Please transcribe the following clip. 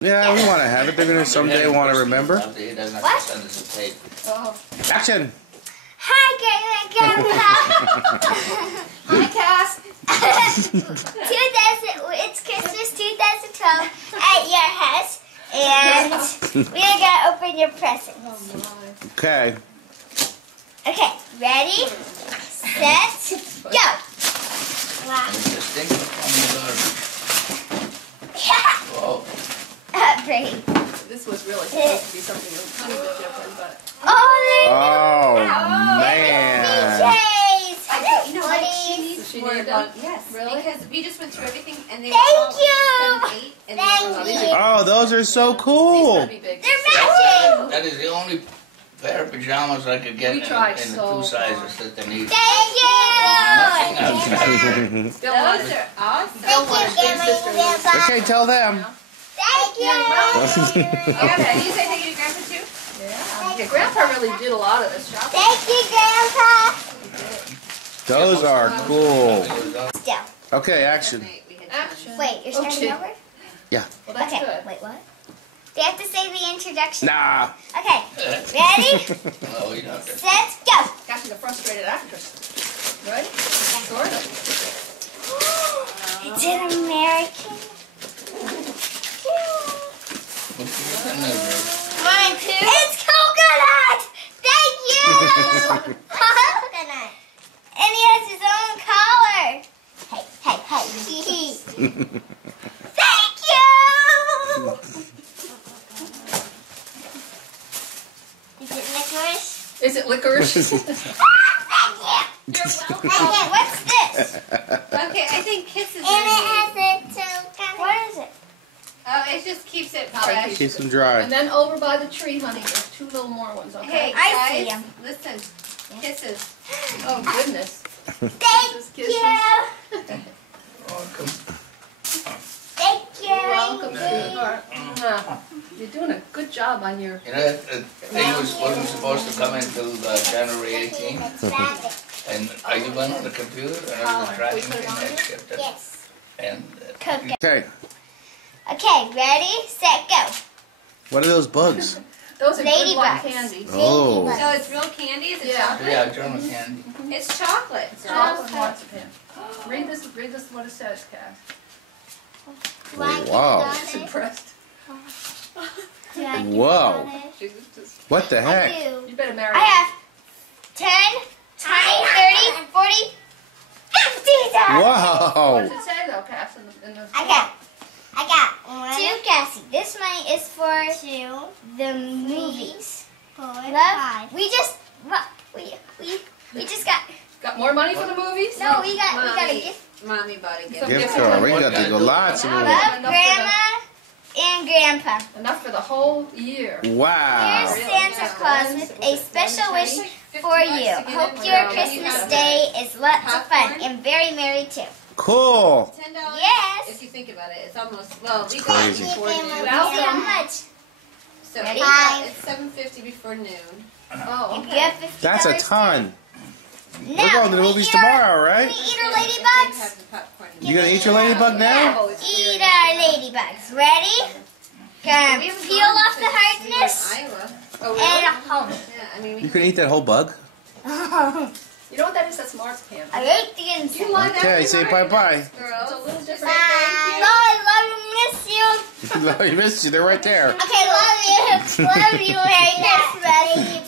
Yeah, we want to have it. They're going to someday want to remember. He doesn't have What? to send us a tape. Oh. Action! Hi, Grandpa. Hi, Cass. It's Christmas 2012 at your house, and we're gonna open your presents. Okay. Okay, ready, set, go. Wow. Interesting. Whoa. Great. This was really supposed to be something a tiny bit different, but Oh, there Oh, BJ's. You know what? She needs She more needed about them? yes, Really? because we just went through everything and they Thank were all you. 7, 8, and Thank they were you. Oh, those are so these cool. gotta be big. They're matching. That is the only pair of pajamas I could get We in tried the so two sizes that they need. Thank you. Still Those wanted- are awesome. Thank you, Grandpa. Okay, tell them. Thank you. Grandpa, you say thank you to Grandpa too? Yeah, Grandpa really did a lot of this shopping. Thank you, Grandpa. Those are cool. Still. Okay, action. Tonight we had Action. Wait, you're starting Okay. over? Yeah. Well, that's Okay, good. wait, what? Do you have to say the introduction? Nah. Okay, ready, Oh, you don't have to. set, go. Got you the frustrated actress. Ready? Sort of. It's an American. Mine too. It's coconut. Thank you. Coconut. And he has his own collar. Hey, hey, hey. Thank you. Is it licorice? Is it licorice? Thank you. Okay, what's this? Okay, I think kisses. And it has its own color. What is it? Oh, it just keeps it Sorry, fresh. Keep them dry. And then over by the tree, honey, there's two little more ones, Hey okay? I guys, see 'em. listen. Kisses. Oh, goodness. Thank Kisses. you. Welcome. Thank you. You're welcome, sweetheart. You're doing a good job on your... You know, that thing wasn't supposed to come until January 18th. And I went on the computer and I was tracking put it and on I there? shipped it. Yes. And Coconut. Okay. Okay, ready, set, go. What are those bugs? Those are good like Ladybugs. candy. Oh. So it's real candy? Is it Yeah. chocolate? yeah, German candy. It's chocolate. Chocolate marzipan. Read this what it says, Cass. Do I get Wow. She's impressed. Do I get Whoa. on it? She's just, What the I heck? do. you better marry I have 10, 20, 30, 40, 50 dollars. What Whoa. does it say, though, Cass, in the I got two, Cassie. This money is for the movies. Love, we just Got more money for the movies? no, we got a Mommy, gift. Mommy bought a gift. Some Gift card. We got to go lots of Love, movies. Grandma, and Grandpa. Enough for the whole year. Wow. Here's Santa Claus with a special wish for you. Hope your Christmas day is lots of fun and very merry too. Cool. $10? Yes. If you think about it, it's almost, well, we got crazy. it before noon. Thank you so much. So Ready? it's 7:50 before noon. Oh, If you okay. have $50 That's a ton. Now, We're going to the we movies eat our- tomorrow, right? We eat our If they ladybugs. have the popcorn. You gonna eat your ladybug now? Oh, it's Eat our ladybugs. Ready? Gonna We haven't peel gone off the since hardness Iowa. Oh, and really? home. Yeah, I mean, we You can eat that whole bug? You know what that is? That's marzipan. I ate the inside. You like that? Okay, say bye-bye. It's a Girls. little different. Bye. Bye. Love you. Miss you. You missed you. They're right there. Okay, love you. Love you. Merry Christmas.